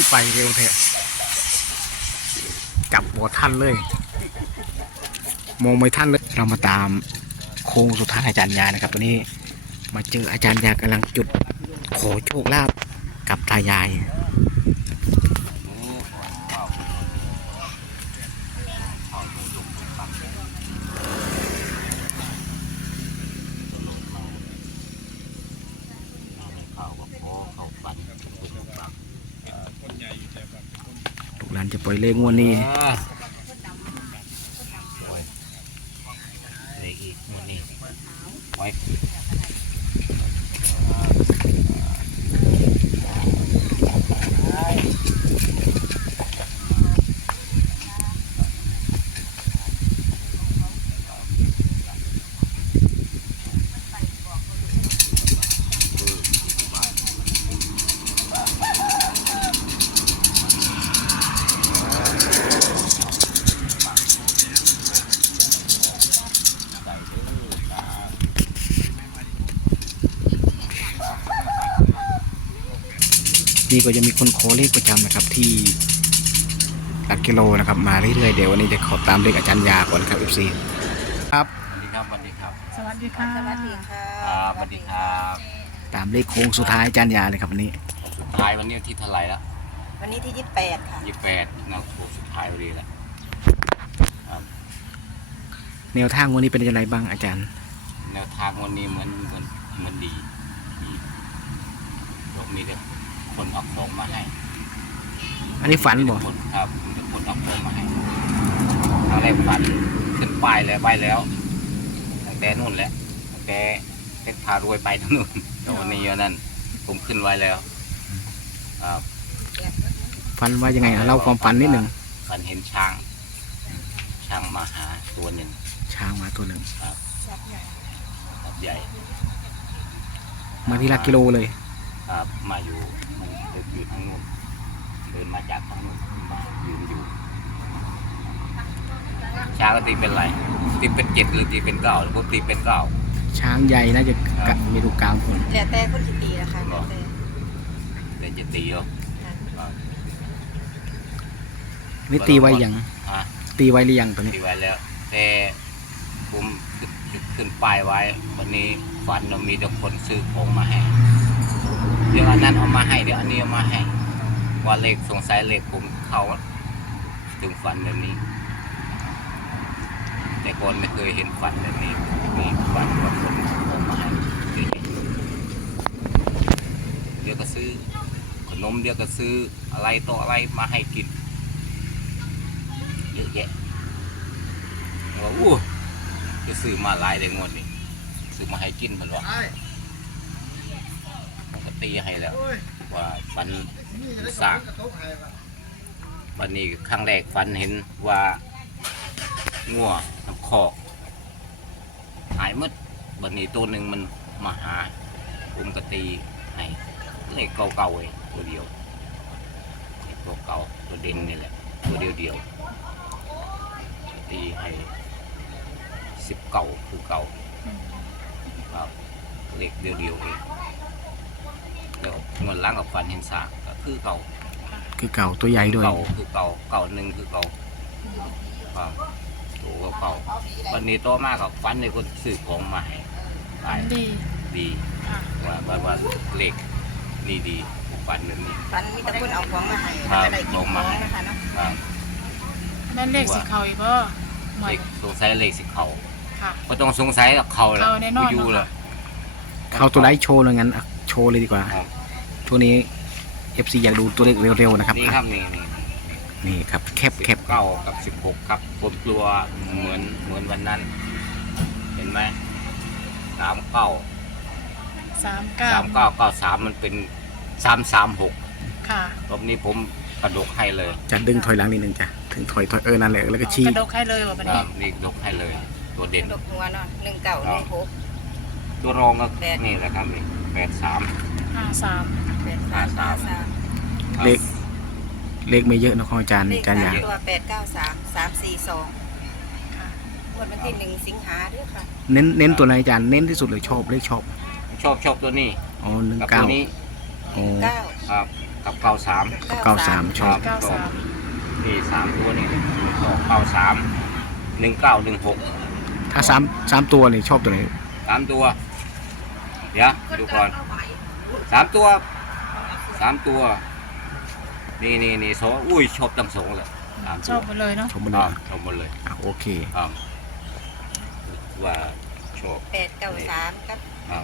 ไปเร็วแท้จับหัวท่านเลยมองไม่ท่านเลยเรามาตามโค้งสุดท้ายอาจารย์ยานะครับวันนี้มาเจออาจารย์ยากำลังจุดขอโชคลาภกับตายายลูกหลานจะปล่อยเลขงวดนี้เลขอีกงวดนี้ไว้นี่ก็จะมีคนขอเลขประจำนะครับที่หลักกิโลนะครับมาเรื่อยๆเดี๋ยววันนี้จะขอตามเลขอาจารย์ยาก่อนครับ FC ครับสวัสดีครับสวัสดีครับสวัสดีค่ะสวัสดีค่ะสวัสดีครับตามเลขโค้งสุดท้ายอาจารย์ยาเลยครับวันนี้สุดท้ายวันนี้ที่เท่าไหร่ละวันนี้ที่28ค่ะ 28นะโค้งสุดท้ายพอดีแล้วแนวทางวันนี้เป็นยังไงบ้างอาจารย์แนวทางวันนี้เหมือนดีมีแต่คนเอาของมาให้อันนี้ฝันบ่คนครับมีแต่คนเอาของมาให้ทางแรกฝันขึ้นป้ายแล้วไปแล้วตั้งแต่นู่นแหละตั้งแต่เพชรพารวยไปทั้งนู่นแต่วันนี้นั่นผมขึ้นไว้แล้วครับฝันว่ายังไงเล่าความฝันนิดหนึ่งฝันเห็นช้างมาหาตัวหนึ่งช้างมาตัวหนึ่งครับใหญ่มาที่หลักกิโลเลยครับมาอยู่ทางนู้นเดินมาจากทางนู้นมายืนอยู่ช้างก็ตีเป็นไรตีเป็น7หรือตีเป็น9หรือผมตีเป็น9 ช้างใหญ่น่าจะมีลูกกลางคนแต่คนสิตีนะคะแต่แต่จะตีเหรอนี่ตีไว้ยังฮะตีไว้หรือยังตัวนี้ตีไว้แล้วแต่ผมขึ้นป้ายไว้วันนี้ฝันเรามีแต่คนซื้อของมาให้เดี๋ยวอันนั้นเอามาให้เดี๋ยวอันนี้เอามาให้ว่าเลขสงสัยเลขผมเข้าถึงฝันแบบนี้แต่ก่อนไม่เคยเห็นฝันแบบนี้มีฝันว่าคนเอามาให้เดี๋ยวก็ซื้อขนมเดี๋ยวก็ซื้ออะไรต่ออะไรมาให้กินเยอะแยะว่าอู้จะซื้อมาหลายได้งวดนี้ซื้อมาให้กินมันวะมันก็ตีให้แล้วว่าฝันสากวันนี้ครั้งแรกฝันเห็นว่างัวน้ำคอกหายมืดวันนี้ตัวหนึ่งมันมาหาผมก็ตีให้เลขเก่าๆเองตัวเดียวตัวเก่าตัวเด่นนี่แหละตัวเดียวตีให้10เก่าคือเก่าครับเลขเดียวเองแล้วเงินล้างกับฟันเห็นสากก็คือเก่าคือเก่าตัวใหญ่ด้วยเก่าคือเก่าหนึ่งคือเก่าครับตัวเก่าวันนี้โตมากกับฟันในคนซื้อของมาให้ดีว่าเลขนี่ดีฟันแบบนี้ฟันมีแต่คนเอาของมาให้ครับอะไรกินของนะคะเนาะครับนั่นเลขสีเขาอีกบ่หมเลดขสงสัยเลขสิเขาค่ะก็ต้องสงสัยกับเขาแหละเขาแน่นอนอยู่เลยเขาตัวไหนโชว์เลยงั้นอ่ะโชว์เลยดีกว่าครับช่วงนี้ FC อยากดูตัวเลขเร็วๆนะครับนี่ครับนี่นี่ครับแคบ 9กับ16ครับผมกลัวเหมือนวันนั้น เห็นไหม39 3993มันเป็น336 ค่ะรอบนี้ผมกระดกให้เลยจะดึงถอยหลังนิดนึงจ้ะถึงถอยนั่นแหละแล้วก็ชี้กระดกให้เลยว่ะวันคนี้รับนี่ยกให้เลย ตัวเด่นดอกหัวเนาะ1916 ตัวรองก็แปดนี่แหละครับนี่83 53 เลขเลขไม่เยอะนะของอาจารย์เลขอาจารย์ยา 3ตัว893 342 ค่ะงวดวันที่1สิงหาด้วยค่ะเน้นตัวไหนอาจารย์เน้นที่สุดเลยชอบเลขชอบชอบตัวนี้อ๋อกับตัวนี้ 19อ๋อ 9 ครับกับเก้าสาม 93ชอบ 93 นี่3ตัวนี่ออก93 1916 ถ้า3ตัวนี่ชอบตัวไหน 3ตัวเดี๋ยวดูก่อน3ตัวนี่สองอุ้ยชอบตั้งสองเลย3 ชตัอวบหมดเลยเนาะชอบมันคเลรัยบชอบหมดเลยโอเคครับว่าชอบ 893ครับครับ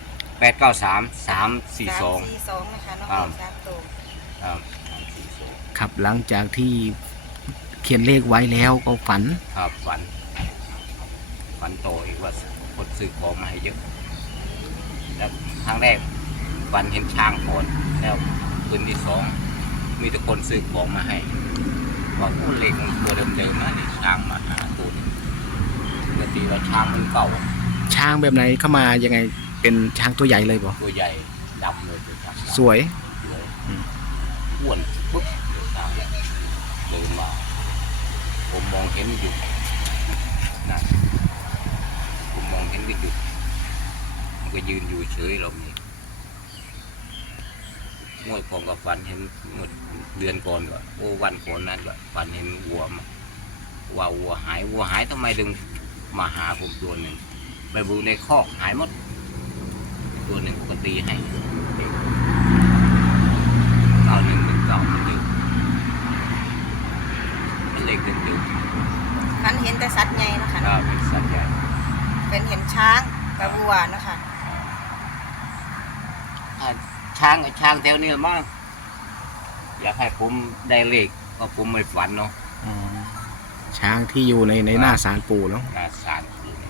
893 342 342นะคะน้องครับสามตัวครับ342 ครับหลังจากที่เขียนเลขไว้แล้วก็ฝันครับฝันโตอีกว่าคนซื้อของมาให้เยอะแล้วครั้งแรกฝันเห็นช้างก่อนแล้วคืนที่สองมีแต่คนซื้อของมาให้ว่าผู้เล็กมันตัวเดิมๆนะนี่ช้างมาหาตัวนี้ปกติว่าช้างมันเก่าช้างแบบไหนเข้ามายังไงเป็นช้างตัวใหญ่เลยบ่ตัวใหญ่ดำเลยตัวช้างสวยเลยอืมอ้วนปุ๊บตัวช้างเดินมาผมมองเห็นอยู่นะผมมองเห็นก็หยุดมันก็ยืนอยู่เฉยเรานี่งวดผมกับฟันเห็นงวดเดือนก่อนก็โอ้วันก่อนนั้นก็ฟันเห็นวัวมาว่าวัวหายทำไมดึงมาหาผมตัวหนึ่งไปดูในคอกหายหมดตัวหนึ่งก็ตีให้9119มันอยู่มันเล็กเดิมฝันเห็นแต่สัตว์ใหญ่นะคะๆก็เป็นสัตว์ใหญ่เป็นเห็นช้างกับวัวนะคะช้างแถวนี้มากอยากให้ผมได้เลขก็ผมไม่ฝันเนาะช้างที่อยู่ในหน้าศาลปู่เนาะสาร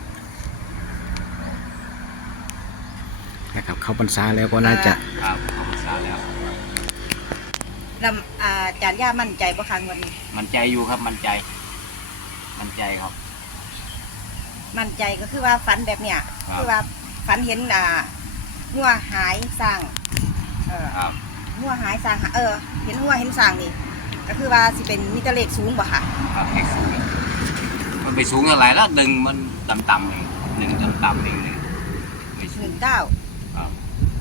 นะครับเข้าพรรษาแล้วก็น่าจะครับเข้าพรรษาแล้วแล้วอาจารย์ย่ามั่นใจบ่คะงวันนี้มันใจอยู่ครับมันใจครับมั่นใจก็คือว่าฝันแบบเนี้ยครับคือว่าฝันเห็นงัวหายสร้างครับงัวหายสร้างเห็นงัวเห็นสร้างนี่ก็คือว่าสิเป็นมีแตะเลขสูงบ่ค่ะครับเอ็กซ์มันไปสูงเท่าไหร่แล้วดึงมันต่ำๆเองหนึ่งต่ำๆเองเลยไม่สูง 19 ครับ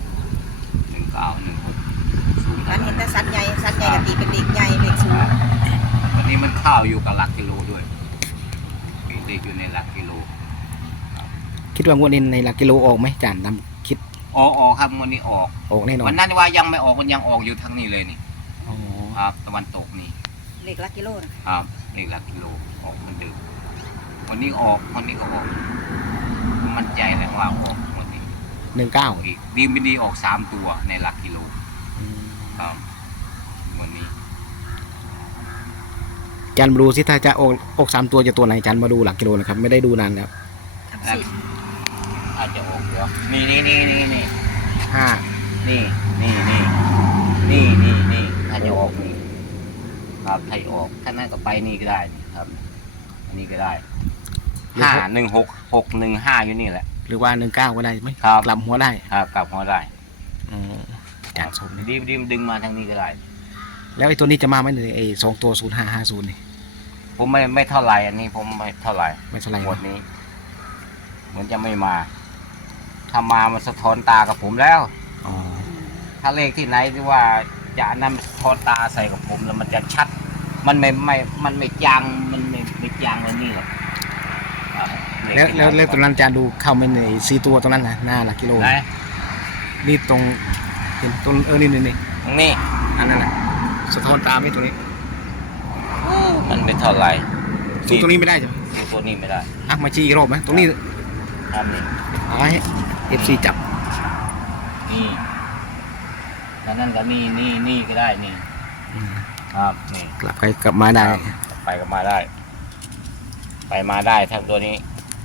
1916สูงฝันเห็นแต่สัตว์ใหญ่ก็ตีเป็นเลขใหญ่เลขสูงวันนี้มันเข้าอยู่กับหลักกิโลด้วยมีเลขอยู่ในหลักกิโลคิดว่างวดนี้ในหลักกิโลออกไหมอาจารย์นำคิดออกครับวันนี้ออกออกแน่นอนวันนั้นว่ายังไม่ออกมันยังออกอยู่ทางนี้เลยนี่อ๋อครับตะวันตกนี่เลขหลักกิโลนะคะครับเลขหลักกิโลออกเหมันเดิมวันนี้ออกวันนี้ก็ออกมั่นใจเลยว่าออกวันนี้ 19 อีกดีไม่ดีออก3ตัวในหลักกิโลครับวันนี้อาจารย์มาดูสิถ้าจะออก3ตัวจะตัวไหนอาจารย์มาดูหลักกิโลนะครับไม่ได้ดูนานแล้วทั้งแล้วสี่อาจจะออกเดี๋ยวนี่ 5 นี่ถ้าจะออกนี่ครับถ้าจะออกถ้านั่นก็ไปนี่ก็ได้นี่ครับ อันนี้ก็ได้516 615อยู่นี่แหละหรือว่า19ก็ได้ไหมครับกลับหัวได้ครับกลับหัวได้อาจารย์ชมนี่ดีมดึงมาทางนี้ก็ได้แล้วไอ้ตัวนี้จะมาไหมเนี่ยไอ้2ตัว0550นี่ผมไม่เท่าไหร่อันนี้ผมไม่เท่าไหร่ไม่เท่าไหร่หมดนี้เหมือนจะไม่มา ถ้ามามันสะท้อนตากับผมแล้วอ๋อถ้าเลขที่ไหนที่ว่าจะนำสะท้อนตาใส่กับผมแล้วมันจะชัด มันไม่จางมันไม่จางเลยนี่หรอกครับเลขที่ไหนแล้วตรงนั้นอาจารย์ดูเข้าไหมใน4ตัวตรงนั้นนะหน้าหลักกิโลไหนนี่ตรงเห็นตรงนี่ตรงนี้อันนั้นแหละสะท้อนตามนี่ตัวนี้มันไม่เท่าไหร่สู้ตรงนี้ไม่ได้ใช่ไหมดูตัวนี้ไม่ได้อ่ะมาชี้อีกรอบไหมตรงนี้ครับนี่เอาให้ FC จับนี่แล้วนั่นก็นี่ก็ได้นี่ครับนี่กลับไปกลับมาได้ไปก็มาได้ ไปมาได้ทั้งตัวนี้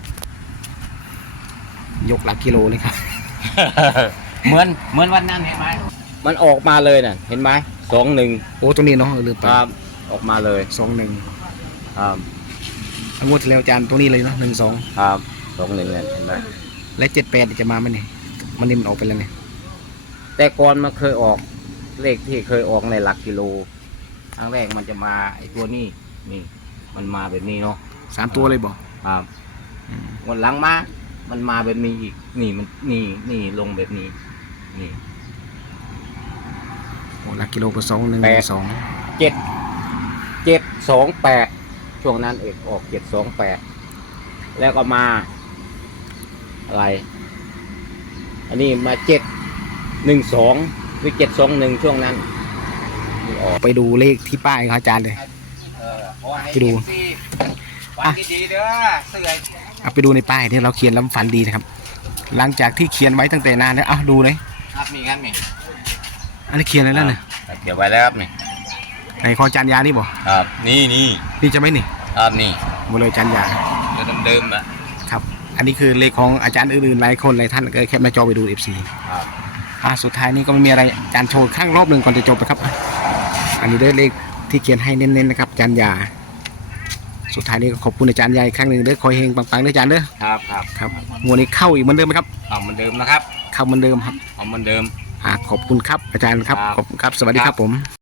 ยกหลักกิโลเลยครับเหมือนวันนั้นเห็นไหมมันออกมาเลยน่ะเห็นไหม21 โอ้ตรงนี้เนาะลืมไปครับออกมาเลย 21 ครับงวดที่แล้วอาจารย์ตัวนี้เลยเนาะ12 ครับ21เนี่ยเห็นไหมและ78จะมาไหมเนี่ยมันนี่มันออกไปแล้วเนี่ยแต่ก่อนมันเคยออกเลขที่เคยออกในหลักกิโลครั้งแรกมันจะมาไอ้ตัวนี้นี่มันมาแบบนี้เนาะ 3ตัวเลยบอกครับวันหลังมันมาแบบนี้อีกนี่มันนี่ลงแบบนี้นี่โอ้หลักกิโลก็2 1 2 728ช่วงนั้นเอกออก728แล้วก็มาอะไรอันนี้มา712หรือ721ช่วงนั้นนี่ออกไปดูเลขที่ป้ายของอาจารย์เลย ไปดูวันดีๆเด้อเสื่อยเอาไปดูในป้ายที่เราเขียนแล้วฝันดีนะครับ หลังจากที่เขียนไว้ตั้งแต่นานแล้วดูเลยครับนี่ครับนี่อันนี้เขียนอะไรแล้วเนี่ยเดี๋ยวไว้แล้วครับนี่ในของอาจารย์ยานี่บ่ครับนี่นี่จะไหมนี่ครับนี่หมดเลยอาจารย์ยาเดิมๆอ่ะครับ อันนี้คือเลขของอาจารย์อื่นๆหลายคนหลายท่านก็แคปหน้าจอไปดู FC ครับสุดท้ายนี้ก็ไม่มีอะไรอาจารย์โชว์ข้างรอบหนึ่งก่อนจะจบนะครับ อันนี้ได้เลขที่เขียนให้เน้นๆนะครับอาจารย์ยาสุดท้ายนี้ก็ขอบคุณอาจารย์ยาอีกครั้งหนึ่งเด้อคอยเฮงปังๆเด้ออาจารย์เด้อครับครับงวดนี้เข้าอีกเหมือนเดิมไหมครับเอาเหมือนเดิมนะครับเข้าเหมือนเดิมครับเอาเหมือนเดิมขอบคุณครับอาจารย์ครับครับขอบคุณครับสวัสดีครับผม